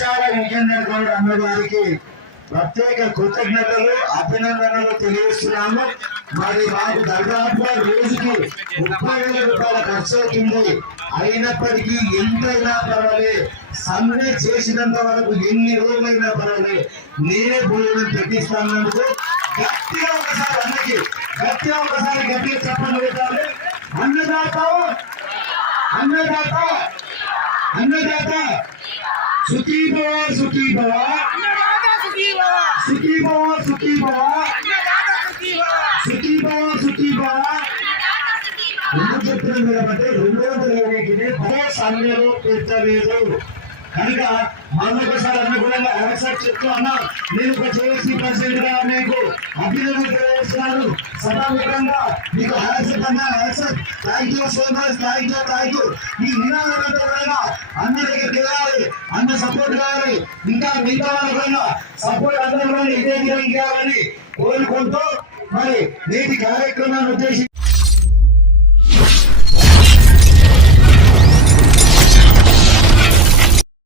గౌడ్ అన్నగారికి ప్రత్యేక కృతజ్ఞతలు అభినందనలు తెలియజేస్తున్నాము. మరి మాకు దాదాపుగా రోజుకి ముప్పై వేల రూపాయల ఖర్చు అవుతుంది. అయినప్పటికీ ఎంతైనా పర్వాలే సమ్మె చేసినంత వరకు ఎన్ని రోజులైనా పర్వాలే నేనే భోజనం పెట్టిస్తానందుకు గట్టిగా ఒకసారి అన్నకి గట్టిగా ఒకసారి గట్టిగా చెప్పండి పెట్టాలి అన్నదాత అన్నదాత అన్నదాత సుఖీ భవ సుఖీ భవ అన్నదాత సుఖీ భవ సుఖీ భవ సుఖీ భవ అన్నదాత సుఖీ భవ సుఖీ భవ సుఖీ భవ ఎందుకు చెప్తున్నాను అంటే రెండు వందల ఇరవైకి పదే సమ్మెలో పెట్టలేదు కనుక మరొకసారి అనుకూలంగా యాక్సెప్ట్ చెప్తూ అన్నా నేను ఒక జేఏసీ ప్రెసిడెంట్ గా మీకు అభినందన తెలియజేస్తున్నాను మీకు యాక్సెప్ట్ అన్నా thank you so much thank you thank you నినాదంతో కూడా అన్న సపోర్ట్ కావాలి. ఇంకా మిగతా వాళ్ళకైనా సపోర్ట్ అందరూ కూడా ఇదే విధంగా కోరుకుంటూ మరి నేటి కార్యక్రమాన్ని ఉద్దేశించి